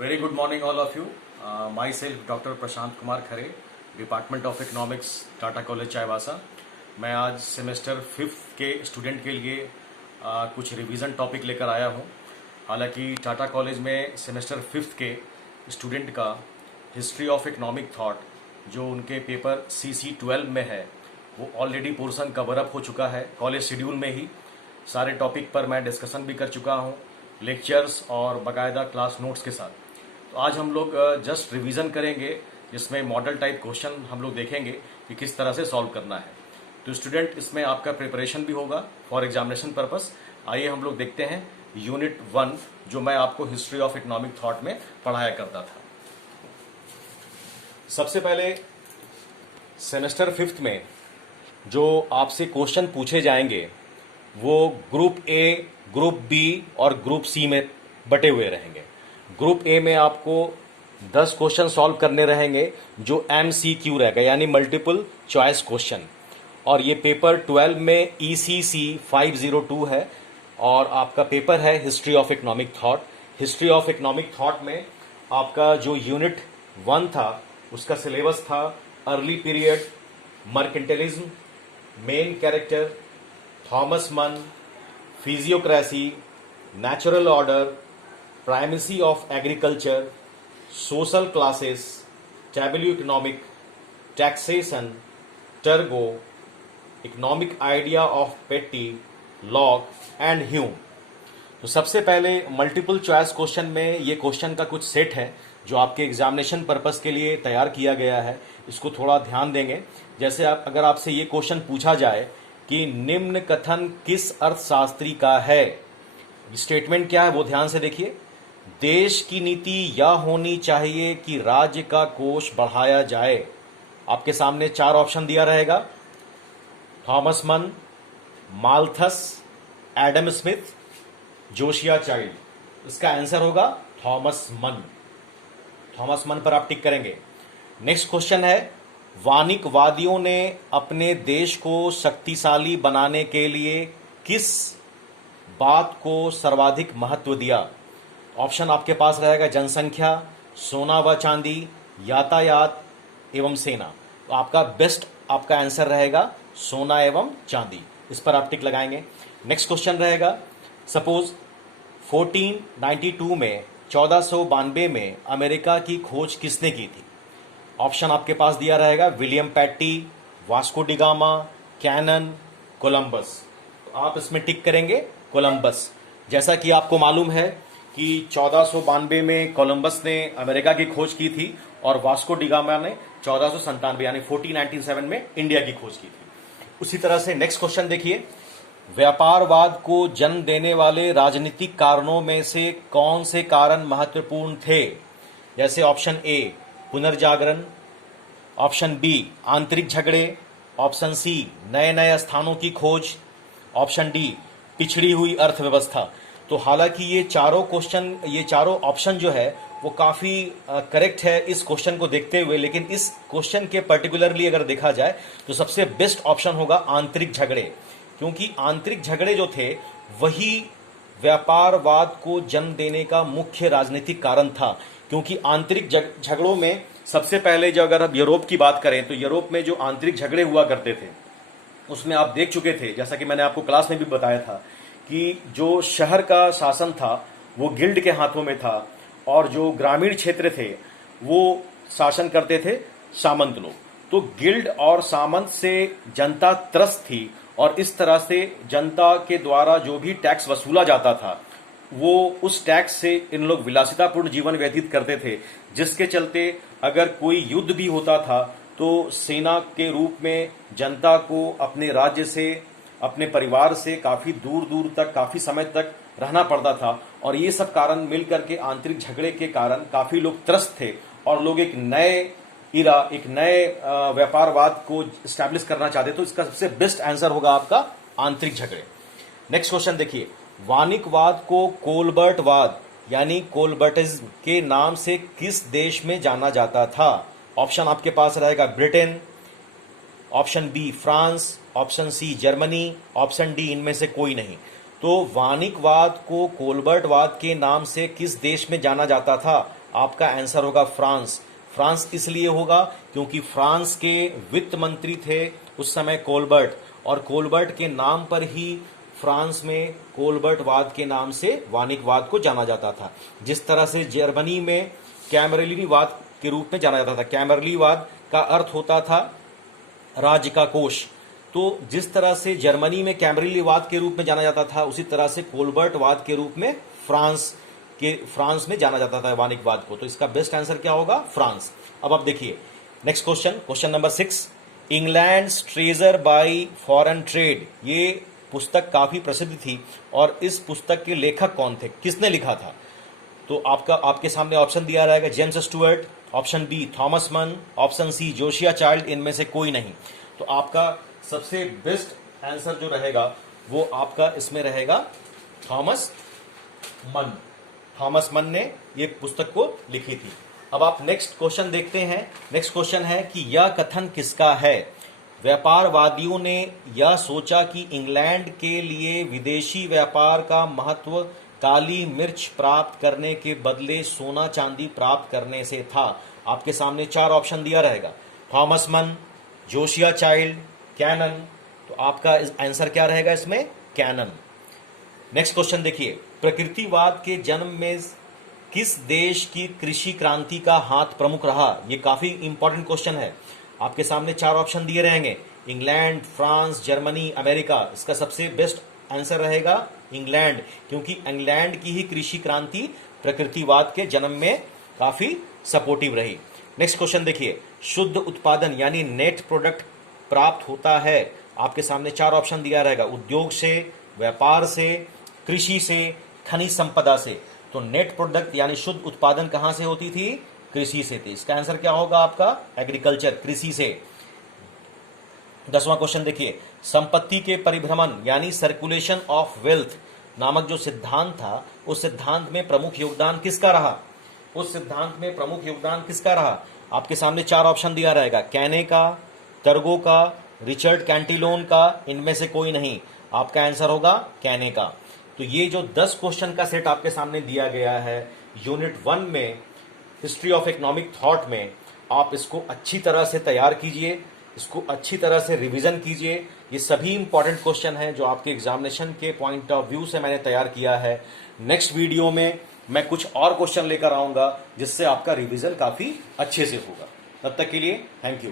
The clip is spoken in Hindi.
Very good morning, all of you. Myself, Dr. Prashant Kumar Khare, department of economics, Tata college Chaibasa. मैं आज सेमेस्टर 5th के स्टूडेंट के लिए कुछ रिवीजन टॉपिक लेकर आया हूं। हालांकि टाटा कॉलेज में सेमेस्टर 5th के स्टूडेंट का हिस्ट्री ऑफ इकोनॉमिक थॉट जो उनके पेपर CC12 में है वो ऑलरेडी पोर्शन कवर अप हो चुका है। कॉलेज शेड्यूल में ही सारे टॉपिक पर मैं डिस्कशन भी कर चुका हूं, लेक्चर्स और बाकायदा क्लास नोट्स के साथ। तो आज हम लोग जस्ट रिवीजन करेंगे, जिसमें मॉडल टाइप क्वेश्चन हम लोग देखेंगे कि किस तरह से सॉल्व करना है। तो स्टूडेंट, इसमें आपका प्रिपरेशन भी होगा फॉर एग्जामिनेशन पर्पस। आइए हम लोग देखते हैं यूनिट 1, जो मैं आपको हिस्ट्री ऑफ इकोनॉमिक थॉट में पढ़ाया करता था। सबसे पहले सेमेस्टर 5th में जो आपसे क्वेश्चन पूछे जाएंगे वो ग्रुप ए, ग्रुप बी और ग्रुप सी में बटे हुए रहेंगे। ग्रुप ए में आपको 10 क्वेश्चन सॉल्व करने रहेंगे जो MCQ रहेगा, यानी मल्टीपल चॉइस क्वेश्चन। और ये पेपर 12 में ECC 502 है और आपका पेपर है history of economic thought. History of economic thought में आपका जो यूनिट 1 था उसका सिलेबस था early period, mercantilism, main character, Thomas Mun, physiocracy, natural order, primacy of agriculture, social classes, tableau economic, taxation, Turgot, economic idea of Petty, Locke and Hume. तो सबसे पहले मल्टीपल चॉइस क्वेश्चन में ये क्वेश्चन का कुछ सेट है जो आपके एग्जामिनेशन पर्पस के लिए तैयार किया गया है। इसको थोड़ा ध्यान देंगे। जैसे अगर आपसे ये क्वेश्चन पूछा जाए कि निम्न कथन किस अर्थशास्त्री का है, स्टेटमेंट क्या है वो ध्यान से देखिए। देश की नीति यह होनी चाहिए कि राज्य का कोष बढ़ाया जाए। आपके सामने 4 ऑप्शन दिया रहेगा, थॉमस मन, Malthus, Adam Smith, Josiah child. इसका आंसर होगा थॉमस मन। थॉमस मन पर आप टिक करेंगे। नेक्स्ट क्वेश्चन है, वानिकवादियों ने अपने देश को शक्तिशाली बनाने के लिए किस बात को सर्वाधिक महत्व दिया? ऑप्शन आपके पास रहेगा जनसंख्या, सोना व चांदी, यातायात एवं सेना। तो आपका बेस्ट आपका आंसर रहेगा सोना एवं चांदी। इस पर आप टिक लगाएंगे। नेक्स्ट क्वेश्चन रहेगा, सपोज 1492 में 1492 में अमेरिका की खोज किसने की थी? ऑप्शन आपके पास दिया रहेगा William Petty, Vasco da Gama, Cannan, Columbus. तो आप इसमें टिक करेंगे कोलंबस। जैसा कि आपको मालूम है कि 1492 में कोलंबस ने अमेरिका की खोज की थी और वास्को डिगामा ने 1497 यानी 1497 में इंडिया की खोज की थी। उसी तरह से नेक्स्ट क्वेश्चन देखिए, व्यापारवाद को जन्म देने वाले राजनीतिक कारणों में से कौन से कारण महत्वपूर्ण थे? जैसे ऑप्शन ए पुनर्जागरण, ऑप्शन बी आंतरिक झगड़े, ऑप्शन सी नए नए स्थानों की खोज, ऑप्शन डी पिछड़ी हुई अर्थव्यवस्था। तो हालांकि ये चारों ऑप्शन जो है वो काफी करेक्ट है इस क्वेश्चन को देखते हुए, लेकिन इस क्वेश्चन के पर्टिकुलरली अगर देखा जाए तो सबसे बेस्ट ऑप्शन होगा आंतरिक झगड़े, क्योंकि आंतरिक झगड़े जो थे वही व्यापारवाद को जन्म देने का मुख्य राजनीतिक कारण था। क्योंकि आंतरिक झगड़ों में सबसे पहले जो अगर हम यूरोप की बात करें तो यूरोप में जो आंतरिक झगड़े हुआ करते थे उसमें आप देख चुके थे, जैसा कि मैंने आपको क्लास में भी बताया था, कि जो शहर का शासन था वो गिल्ड के हाथों में था और जो ग्रामीण क्षेत्र थे वो शासन करते थे सामंत लोग। तो गिल्ड और सामंत से जनता त्रस्त थी और इस तरह से जनता के द्वारा जो भी टैक्स वसूला जाता था वो उस टैक्स से इन लोग विलासितापूर्ण जीवन व्यतीत करते थे, जिसके चलते अगर कोई युद्ध भी होता था तो सेना के रूप में जनता को अपने राज्य से, अपने परिवार से काफी दूर दूर तक, काफी समय तक रहना पड़ता था। और ये सब कारण मिलकर के आंतरिक झगड़े के कारण काफी लोग त्रस्त थे और लोग एक नए व्यापारवाद को स्टैब्लिश करना चाहते। तो इसका सबसे बेस्ट आंसर होगा आपका आंतरिक झगड़े। नेक्स्ट क्वेश्चन देखिए, वानिकवाद को कोलबर्टवाद यानी कोलबर्टिज्म के नाम से किस देश में जाना जाता था? ऑप्शन आपके पास रहेगा Britain, option B France, option C Germany, option D इनमें से कोई नहीं। तो वानिकवाद को कोलबर्टवाद के नाम से किस देश में जाना जाता था? आपका आंसर होगा फ्रांस। फ्रांस इसलिए होगा क्योंकि फ्रांस के वित्त मंत्री थे उस समय कोलबर्ट, और कोलबर्ट के नाम पर ही फ्रांस में कोलबर्टवाद के नाम से वानिकवाद को जाना जाता था। जिस तरह से जर्मनी में कैमरलीवाद के रूप में जाना जाता था। कैमरलीवाद का अर्थ होता था राज्य का कोष। तो जिस तरह से जर्मनी में कैमरलीवाद के रूप में जाना जाता था, उसी तरह से कोलबर्टवाद के रूप में फ्रांस में जाना जाता था वानिकवाद को। तो इसका बेस्ट आंसर क्या होगा? फ्रांस। अब आप देखिए next question number 6, England's treasure bye foreign trade, ये पुस्तक काफी प्रसिद्ध थी और इस पुस्तक के लेखक कौन थे, किसने लिखा था? तो आपके सामने ऑप्शन दिया रहेगा, James Stuart, option B Thomas Mun, option C Josiah Child, इनमें से कोई नहीं। तो आपका सबसे बेस्ट आंसर जो रहेगा वो आपका इसमें रहेगा थॉमस मन। थॉमस मन ने ये पुस्तक को लिखी थी। अब आप नेक्स्ट क्वेश्चन देखते हैं। नेक्स्ट क्वेश्चन है कि यह कथन किसका है? व्यापारवादियों ने यह सोचा कि इंग्लैंड के लिए विदेशी व्यापार का महत्व काली मिर्च प्राप्त करने के बदले सोना चांदी प्राप्त करने से था। आपके सामने 4 ऑप्शन दिया रहेगा, थॉमस मन, जोशिया चाइल्ड, कैनन। तो आपका आंसर क्या रहेगा इसमें? कैनन। नेक्स्ट क्वेश्चन देखिए, प्रकृतिवाद के जन्म में किस देश की कृषि क्रांति का हाथ प्रमुख रहा? ये काफी इंपॉर्टेंट क्वेश्चन है। आपके सामने 4 ऑप्शन दिए रहेंगे, इंग्लैंड, फ्रांस, जर्मनी, अमेरिका। इसका सबसे बेस्ट आंसर रहेगा इंग्लैंड, क्योंकि इंग्लैंड की ही कृषि क्रांति प्रकृतिवाद के जन्म में काफी सपोर्टिव रही। नेक्स्ट क्वेश्चन देखिए, शुद्ध उत्पादन यानी नेट प्रोडक्ट प्राप्त होता है। आपके सामने 4 ऑप्शन दिया रहेगा, उद्योग से, व्यापार से, कृषि से, खनिज संपदा से। तो नेट प्रोडक्ट यानी शुद्ध उत्पादन कहां से होती थी? कृषि से थी। इसका आंसर क्या होगा आपका? एग्रीकल्चर, कृषि से। 10वां क्वेश्चन देखिए, संपत्ति के परिभ्रमण यानी सर्कुलेशन ऑफ वेल्थ नामक जो सिद्धांत था, उस सिद्धांत में प्रमुख योगदान किसका रहा? उस सिद्धांत में प्रमुख योगदान किसका रहा? आपके सामने 4 ऑप्शन दिया रहेगा, कैने का, टर्गो का, रिचर्ड कैंटिलोन का, इनमें से कोई नहीं। आपका आंसर होगा कैने का। तो ये जो 10 क्वेश्चन का सेट आपके सामने दिया गया है यूनिट 1 में हिस्ट्री ऑफ इकोनॉमिक थॉट में, आप इसको अच्छी तरह से तैयार कीजिए, इसको अच्छी तरह से रिवीजन कीजिए। ये सभी इंपॉर्टेंट क्वेश्चन हैं जो आपके एग्जामिनेशन के पॉइंट ऑफ व्यू से मैंने तैयार किया है। नेक्स्ट वीडियो में मैं कुछ और क्वेश्चन लेकर आऊंगा जिससे आपका रिवीजन काफी अच्छे से होगा। तब तक के लिए थैंक यू।